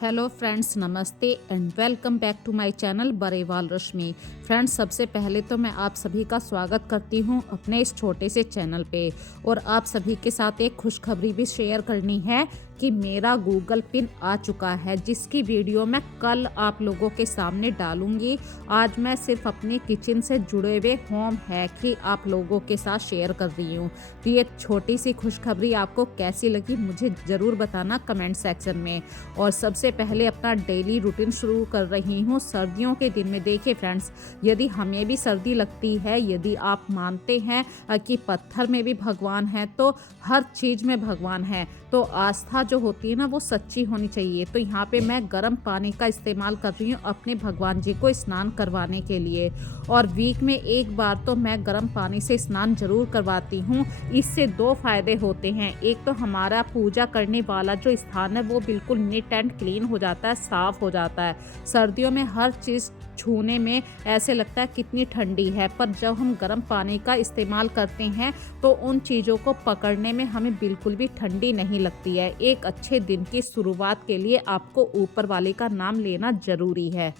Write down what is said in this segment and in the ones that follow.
Hello friends, नमस्ते and welcome back to my channel Barewal Rashmi. Friends, सबसे पहले तो मैं आप सभी का स्वागत करती हूं अपने इस छोटे से चैनल पे और आप सभी के साथ एक खुशखबरी भी शेयर करनी है कि मेरा गूगल पिन आ चुका है, जिसकी वीडियो मैं कल आप लोगों के सामने डालूंगी। आज मैं सिर्फ अपनी किचन से जुड़े हुए होम हैक ही आप लोगों के साथ शेयर कर रही हूँ। तो ये छोटी सी खुशखबरी आपको कैसी लगी मुझे ज़रूर बताना कमेंट सेक्शन में। और सबसे पहले अपना डेली रूटीन शुरू कर रही हूँ सर्दियों के दिन में। देखिए फ्रेंड्स, यदि हमें भी सर्दी लगती है, यदि आप मानते हैं कि पत्थर में भी भगवान है तो हर चीज़ में भगवान है, तो आस्था जो होती है ना वो सच्ची होनी चाहिए। तो यहाँ पे मैं गर्म पानी का इस्तेमाल कर रही हूँ अपने भगवान जी को स्नान करवाने के लिए। और वीक में एक बार तो मैं गर्म पानी से स्नान जरूर करवाती हूँ। इससे दो फायदे होते हैं। एक तो हमारा पूजा करने वाला जो स्थान है वो बिल्कुल नीट एंड क्लीन हो जाता है, साफ हो जाता है। सर्दियों में हर चीज़ छूने में ऐसे लगता है कितनी ठंडी है, पर जब हम गर्म पानी का इस्तेमाल करते हैं तो उन चीज़ों को पकड़ने में हमें बिल्कुल भी ठंडी नहीं लगती है। एक अच्छे दिन की शुरुआत के लिए आपको ऊपर वाले का नाम लेना ज़रूरी है।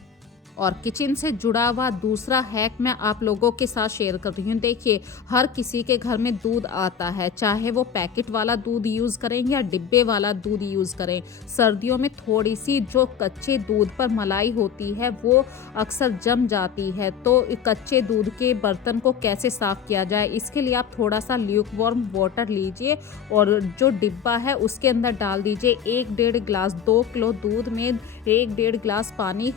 और किचन से जुड़ा हुआ दूसरा हैक मैं आप लोगों के साथ शेयर कर रही हूँ। देखिए, हर किसी के घर में दूध आता है, चाहे वो पैकेट वाला दूध यूज़ करें या डिब्बे वाला दूध यूज़ करें। सर्दियों में थोड़ी सी जो कच्चे दूध पर मलाई होती है वो अक्सर जम जाती है। तो कच्चे दूध के बर्तन को कैसे साफ़ किया जाए, इसके लिए आप थोड़ा सा ल्यूक वार्म वाटर लीजिए और जो डिब्बा है उसके अंदर डाल दीजिए 1-1.5 गिलास। 2 किलो दूध में 1-1.5 गिलास पानी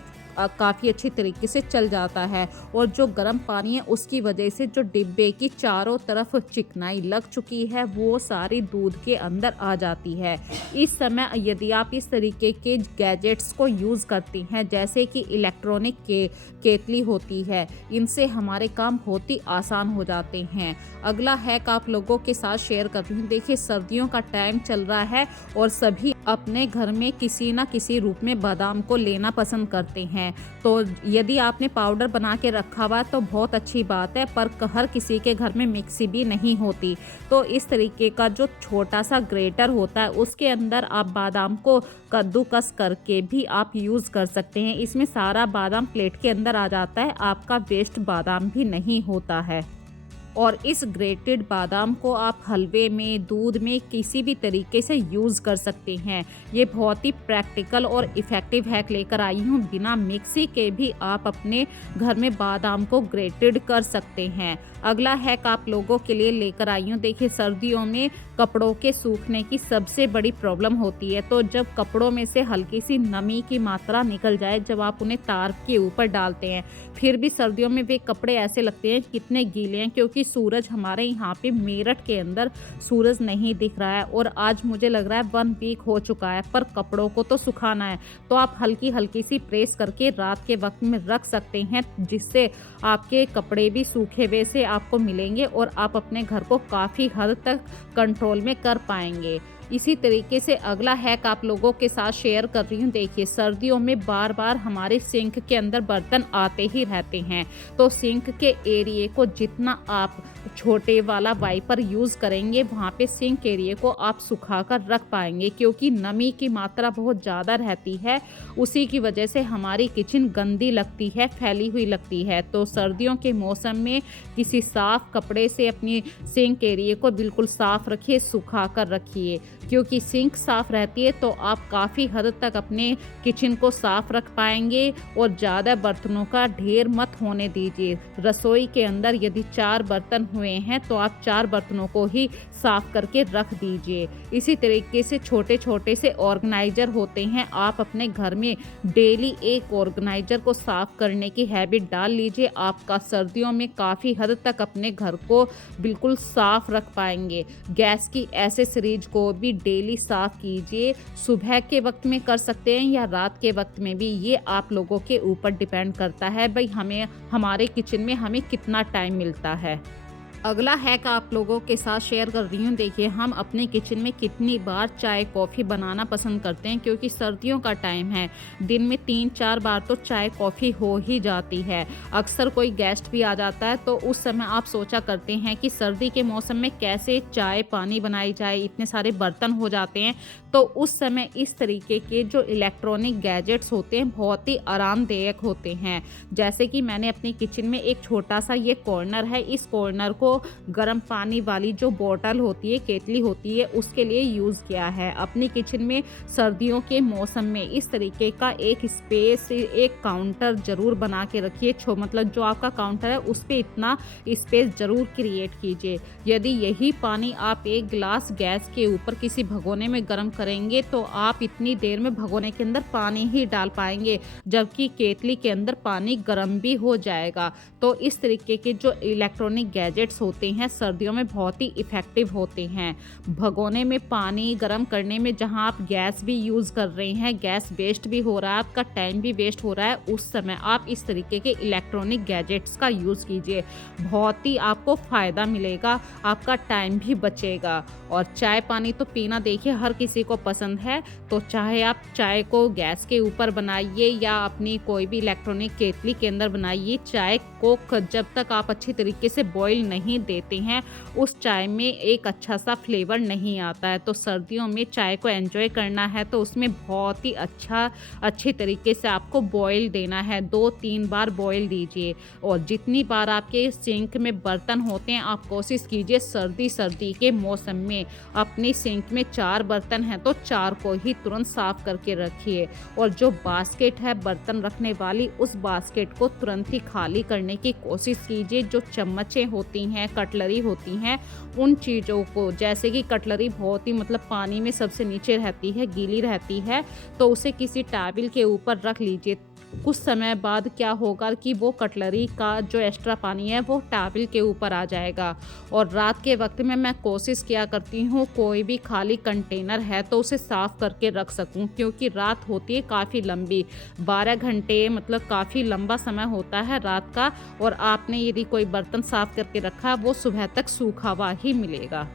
काफ़ी अच्छी तरीके से चल जाता है। और जो गर्म पानी है उसकी वजह से जो डिब्बे की चारों तरफ चिकनाई लग चुकी है वो सारी दूध के अंदर आ जाती है। इस समय यदि आप इस तरीके के गैजेट्स को यूज़ करती हैं, जैसे कि इलेक्ट्रॉनिक केतली होती है, इनसे हमारे काम बहुत ही आसान हो जाते हैं। अगला हैक आप लोगों के साथ शेयर कर रही हूँ। देखिए, सर्दियों का टाइम चल रहा है और सभी अपने घर में किसी ना किसी रूप में बादाम को लेना पसंद करते हैं। तो यदि आपने पाउडर बना के रखा हुआ तो बहुत अच्छी बात है, पर हर किसी के घर में मिक्सी भी नहीं होती। तो इस तरीके का जो छोटा सा ग्रेटर होता है उसके अंदर आप बादाम को कद्दूकस करके भी आप यूज़ कर सकते हैं। इसमें सारा बादाम प्लेट के अंदर आ जाता है, आपका वेस्ट बादाम भी नहीं होता है। और इस ग्रेटेड बादाम को आप हलवे में, दूध में किसी भी तरीके से यूज़ कर सकते हैं। ये बहुत ही प्रैक्टिकल और इफ़ेक्टिव हैक लेकर आई हूँ। बिना मिक्सी के भी आप अपने घर में बादाम को ग्रेटेड कर सकते हैं। अगला हैक आप लोगों के लिए लेकर आई हूँ। देखिए, सर्दियों में कपड़ों के सूखने की सबसे बड़ी प्रॉब्लम होती है। तो जब कपड़ों में से हल्की सी नमी की मात्रा निकल जाए, जब आप उन्हें तार के ऊपर डालते हैं, फिर भी सर्दियों में वे कपड़े ऐसे लगते हैं कितने गीले हैं, क्योंकि सूरज हमारे यहाँ पे मेरठ के अंदर सूरज नहीं दिख रहा है। और आज मुझे लग रहा है 1 वीक हो चुका है, पर कपड़ों को तो सुखाना है। तो आप हल्की हल्की सी प्रेस करके रात के वक्त में रख सकते हैं, जिससे आपके कपड़े भी सूखे हुए से आपको मिलेंगे और आप अपने घर को काफ़ी हद तक कंट्रोल में कर पाएंगे। इसी तरीके से अगला हैक आप लोगों के साथ शेयर कर रही हूँ। देखिए, सर्दियों में बार बार हमारे सिंक के अंदर बर्तन आते ही रहते हैं। तो सिंक के एरिए को जितना आप छोटे वाला वाइपर यूज़ करेंगे, वहाँ पे सिंक एरिए को आप सुखा कर रख पाएंगे, क्योंकि नमी की मात्रा बहुत ज़्यादा रहती है। उसी की वजह से हमारी किचन गंदी लगती है, फैली हुई लगती है। तो सर्दियों के मौसम में किसी साफ़ कपड़े से अपनी सिंक एरिए को बिल्कुल साफ़ रखिए, सुखा कर रखिए। क्योंकि सिंक साफ़ रहती है तो आप काफ़ी हद तक अपने किचन को साफ़ रख पाएंगे और ज़्यादा बर्तनों का ढेर मत होने दीजिए। रसोई के अंदर यदि 4 बर्तन हुए हैं तो आप 4 बर्तनों को ही साफ़ करके रख दीजिए। इसी तरीके से छोटे छोटे से ऑर्गेनाइज़र होते हैं, आप अपने घर में डेली एक ऑर्गेनाइज़र को साफ़ करने की हैबिट डाल लीजिए। आपका सर्दियों में काफ़ी हद तक अपने घर को बिल्कुल साफ़ रख पाएंगे। गैस की एसेसरीज को भी डेली साफ़ कीजिए। सुबह के वक्त में कर सकते हैं या रात के वक्त में भी, ये आप लोगों के ऊपर डिपेंड करता है भाई हमें हमारे किचन में हमें कितना टाइम मिलता है। अगला हैक आप लोगों के साथ शेयर कर रही हूँ। देखिए, हम अपने किचन में कितनी बार चाय कॉफ़ी बनाना पसंद करते हैं, क्योंकि सर्दियों का टाइम है। दिन में 3-4 बार तो चाय कॉफ़ी हो ही जाती है। अक्सर कोई गेस्ट भी आ जाता है तो उस समय आप सोचा करते हैं कि सर्दी के मौसम में कैसे चाय पानी बनाई जाए, इतने सारे बर्तन हो जाते हैं। तो उस समय इस तरीके के जो इलेक्ट्रॉनिक गैजेट्स होते हैं बहुत ही आरामदायक होते हैं। जैसे कि मैंने अपनी किचन में एक छोटा सा ये कॉर्नर है, इस कॉर्नर को गर्म पानी वाली जो बॉटल होती है, केतली होती है, उसके लिए यूज़ किया है। अपनी किचन में सर्दियों के मौसम में इस तरीके का एक स्पेस, एक काउंटर ज़रूर बना के रखिए। मतलब जो आपका काउंटर है उस पे इतना स्पेस ज़रूर क्रिएट कीजिए। यदि यही पानी आप एक गिलास गैस के ऊपर किसी भगोने में गर्म करेंगे तो आप इतनी देर में भगोने के अंदर पानी ही डाल पाएंगे, जबकि केतली के अंदर पानी गर्म भी हो जाएगा। तो इस तरीके के जो इलेक्ट्रॉनिक गैजेट्स होते हैं सर्दियों में बहुत ही इफ़ेक्टिव होते हैं। भगोने में पानी गर्म करने में जहां आप गैस भी यूज़ कर रहे हैं, गैस वेस्ट भी हो रहा है, आपका टाइम भी वेस्ट हो रहा है, उस समय आप इस तरीके के इलेक्ट्रॉनिक गैजेट्स का यूज़ कीजिए। बहुत ही आपको फ़ायदा मिलेगा, आपका टाइम भी बचेगा। और चाय पानी तो पीना देखिए हर किसी को पसंद है, तो चाहे आप चाय को गैस के ऊपर बनाइए या अपनी कोई भी इलेक्ट्रॉनिक केतली के अंदर बनाइए, चाय को जब तक आप अच्छी तरीके से बॉईल नहीं देते हैं उस चाय में एक अच्छा सा फ्लेवर नहीं आता है। तो सर्दियों में चाय को एंजॉय करना है तो उसमें बहुत ही अच्छे तरीके से आपको बॉईल देना है। 2-3 बार बॉईल दीजिए। और जितनी बार आपके सिंक में बर्तन होते हैं आप कोशिश कीजिए सर्दी के मौसम में अपनी सिंक में 4 बर्तन हैं तो 4 को ही तुरंत साफ करके रखिए। और जो बास्केट है बर्तन रखने वाली, उस बास्केट को तुरंत ही खाली करने की कोशिश कीजिए। जो चम्मचें होती हैं, कटलरी होती हैं, उन चीज़ों को, जैसे कि कटलरी बहुत ही पानी में सबसे नीचे रहती है, गीली रहती है, तो उसे किसी टॉवल के ऊपर रख लीजिए। कुछ समय बाद क्या होगा कि वो कटलरी का जो एक्स्ट्रा पानी है वो टॉवल के ऊपर आ जाएगा। और रात के वक्त में मैं कोशिश किया करती हूँ कोई भी खाली कंटेनर है तो उसे साफ़ करके रख सकूँ, क्योंकि रात होती है काफ़ी लंबी, 12 घंटे काफ़ी लंबा समय होता है रात का। और आपने यदि कोई बर्तन साफ़ करके रखा वो सुबह तक सूखा हुआ ही मिलेगा।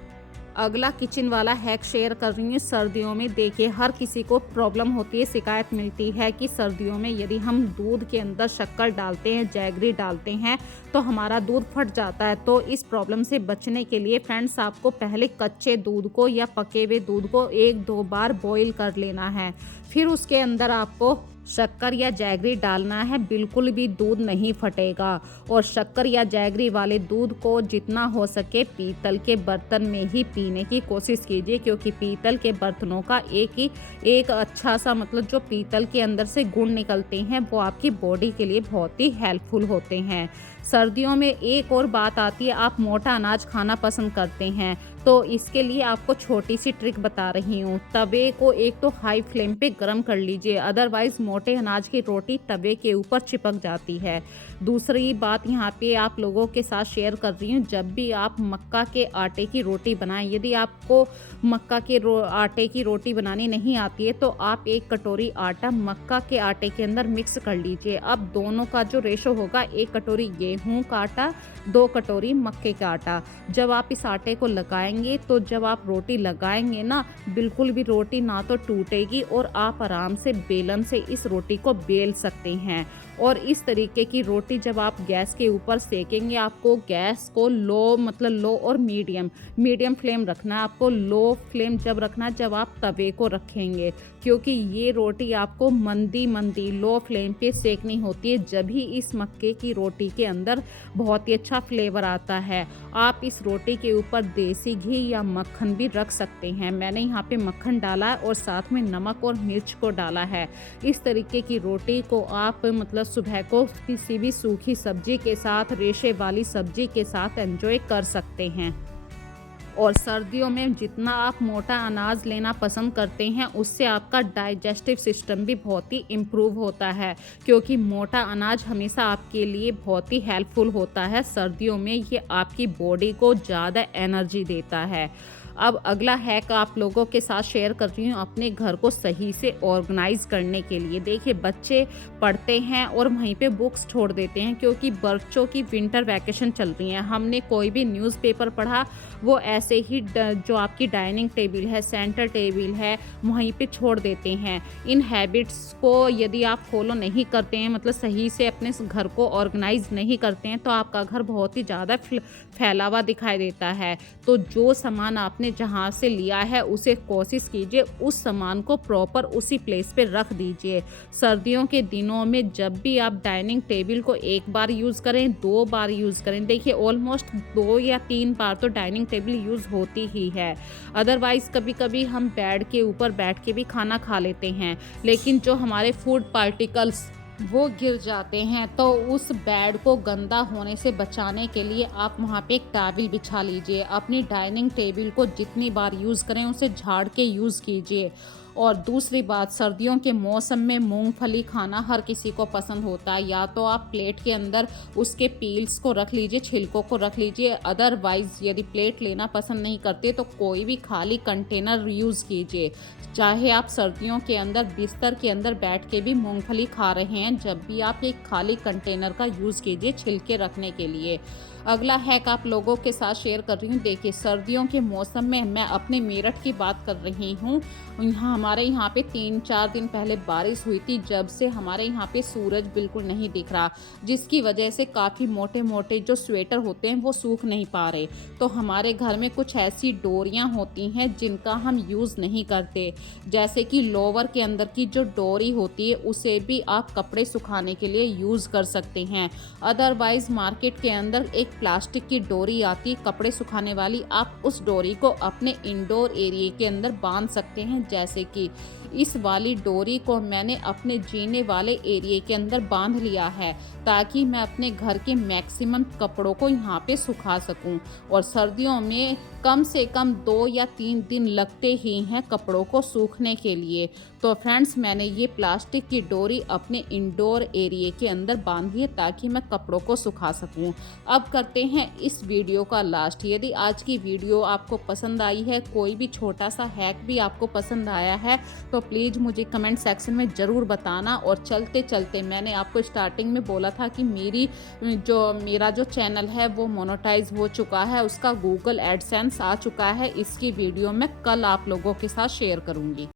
अगला किचन वाला हैक शेयर कर रही हूँ। सर्दियों में देखिए हर किसी को प्रॉब्लम होती है, शिकायत मिलती है कि सर्दियों में यदि हम दूध के अंदर शक्कर डालते हैं, जैगरी डालते हैं तो हमारा दूध फट जाता है। तो इस प्रॉब्लम से बचने के लिए फ्रेंड्स आपको पहले कच्चे दूध को या पके हुए दूध को 1-2 बार बॉईल कर लेना है, फिर उसके अंदर आपको शक्कर या जैगरी डालना है। बिल्कुल भी दूध नहीं फटेगा। और शक्कर या जैगरी वाले दूध को जितना हो सके पीतल के बर्तन में ही पीने की कोशिश कीजिए, क्योंकि पीतल के बर्तनों का एक अच्छा सा जो पीतल के अंदर से गुण निकलते हैं वो आपकी बॉडी के लिए बहुत ही हेल्पफुल होते हैं। सर्दियों में एक और बात आती है, आप मोटा अनाज खाना पसंद करते हैं तो इसके लिए आपको छोटी सी ट्रिक बता रही हूँ। तवे को एक तो हाई फ्लेम पे गरम कर लीजिए, अदरवाइज़ मोटे अनाज की रोटी तवे के ऊपर चिपक जाती है। दूसरी बात यहाँ पे आप लोगों के साथ शेयर कर रही हूँ, जब भी आप मक्का के आटे की रोटी बनाएं, यदि आपको मक्का के आटे की रोटी बनानी नहीं आती है तो आप 1 कटोरी आटा मक्का के आटे के अंदर मिक्स कर लीजिए। अब दोनों का जो रेशो होगा 1 कटोरी गेहूँ का आटा, 2 कटोरी मक्के का आटा। जब आप इस आटे को लगाएंगे तो जब आप रोटी लगाएंगे ना, बिल्कुल भी रोटी ना तो टूटेगी और आप आराम से बेलन से इस रोटी को बेल सकते हैं। और इस तरीके की रोटी जब आप गैस के ऊपर सेकेंगे, आपको गैस को लो और मीडियम फ्लेम रखना है। आपको लो फ्लेम जब रखना है जब आप तवे को रखेंगे, क्योंकि ये रोटी आपको मंदी लो फ्लेम पे सेकनी होती है, जब भी इस मक्के की रोटी के अंदर बहुत ही अच्छा फ्लेवर आता है। आप इस रोटी के ऊपर देसी घी या मक्खन भी रख सकते हैं। मैंने यहाँ पे मक्खन डाला है और साथ में नमक और मिर्च को डाला है। इस तरीके की रोटी को आप सुबह को किसी भी सूखी सब्जी के साथ, रेशे वाली सब्जी के साथ एंजॉय कर सकते हैं। और सर्दियों में जितना आप मोटा अनाज लेना पसंद करते हैं उससे आपका डाइजेस्टिव सिस्टम भी बहुत ही इम्प्रूव होता है, क्योंकि मोटा अनाज हमेशा आपके लिए बहुत ही हेल्पफुल होता है। सर्दियों में ये आपकी बॉडी को ज़्यादा एनर्जी देता है। अब अगला हैक आप लोगों के साथ शेयर कर रही हूँ अपने घर को सही से ऑर्गेनाइज करने के लिए। देखिए, बच्चे पढ़ते हैं और वहीं पे बुक्स छोड़ देते हैं क्योंकि बच्चों की विंटर वैकेशन चल रही है। हमने कोई भी न्यूज़पेपर पढ़ा, वो ऐसे ही जो आपकी डाइनिंग टेबल है, सेंटर टेबल है, वहीं पे छोड़ देते हैं। इन हैबिट्स को यदि आप फॉलो नहीं करते हैं, मतलब सही से अपने घर को ऑर्गेनाइज नहीं करते हैं, तो आपका घर बहुत ही ज़्यादा फैला हुआ दिखाई देता है। तो जो सामान आपने जहाँ से लिया है उसे कोशिश कीजिए उस सामान को प्रॉपर उसी प्लेस पे रख दीजिए। सर्दियों के दिनों में जब भी आप डाइनिंग टेबल को एक बार यूज़ करें, 2 बार यूज़ करें, देखिए ऑलमोस्ट 2 या 3 बार तो डाइनिंग टेबल यूज़ होती ही है। अदरवाइज़ कभी-कभी हम बेड के ऊपर बैठ के भी खाना खा लेते हैं, लेकिन जो हमारे फूड पार्टिकल्स वो गिर जाते हैं, तो उस बेड को गंदा होने से बचाने के लिए आप वहाँ पे एक टॉवल बिछा लीजिए। अपनी डाइनिंग टेबल को जितनी बार यूज़ करें उसे झाड़ के यूज़ कीजिए। और दूसरी बात, सर्दियों के मौसम में मूंगफली खाना हर किसी को पसंद होता है। या तो आप प्लेट के अंदर उसके पील्स को रख लीजिए, छिलकों को रख लीजिए। अदरवाइज़ यदि प्लेट लेना पसंद नहीं करते तो कोई भी खाली कंटेनर यूज़ कीजिए। चाहे आप सर्दियों के अंदर बिस्तर के अंदर बैठ के भी मूंगफली खा रहे हैं, जब भी आप एक खाली कंटेनर का यूज़ कीजिए छिलके रखने के लिए। अगला हैक आप लोगों के साथ शेयर कर रही हूँ। देखिए, सर्दियों के मौसम में मैं अपने मेरठ की बात कर रही हूँ। हमारे यहाँ पे 3-4 दिन पहले बारिश हुई थी, जब से हमारे यहाँ पे सूरज बिल्कुल नहीं दिख रहा, जिसकी वजह से काफ़ी मोटे-मोटे जो स्वेटर होते हैं वो सूख नहीं पा रहे। तो हमारे घर में कुछ ऐसी डोरियाँ होती हैं जिनका हम यूज़ नहीं करते, जैसे कि लोवर के अंदर की जो डोरी होती है उसे भी आप कपड़े सुखाने के लिए यूज़ कर सकते हैं। अदरवाइज़ मार्केट के अंदर एक प्लास्टिक की डोरी आती है कपड़े सुखाने वाली, आप उस डोरी को अपने इंडोर एरिया के अंदर बांध सकते हैं। जैसे कि इस वाली डोरी को मैंने अपने जीने वाले एरिया के अंदर बांध लिया है, ताकि मैं अपने घर के मैक्सिमम कपड़ों को यहाँ पे सुखा सकूं। और सर्दियों में कम से कम 2 या 3 दिन लगते ही हैं कपड़ों को सूखने के लिए। तो फ्रेंड्स, मैंने ये प्लास्टिक की डोरी अपने इंडोर एरिया के अंदर बांधी है ताकि मैं कपड़ों को सुखा सकूं। अब करते हैं इस वीडियो का लास्ट। यदि आज की वीडियो आपको पसंद आई है, कोई भी छोटा सा हैक भी आपको पसंद आया है, तो प्लीज़ मुझे कमेंट सेक्शन में ज़रूर बताना। और चलते चलते मैंने आपको स्टार्टिंग में बोला था कि मेरा जो चैनल है वो मोनेटाइज हो चुका है, उसका गूगल एडसेंस आ चुका है। इसकी वीडियो मैं कल आप लोगों के साथ शेयर करूँगी।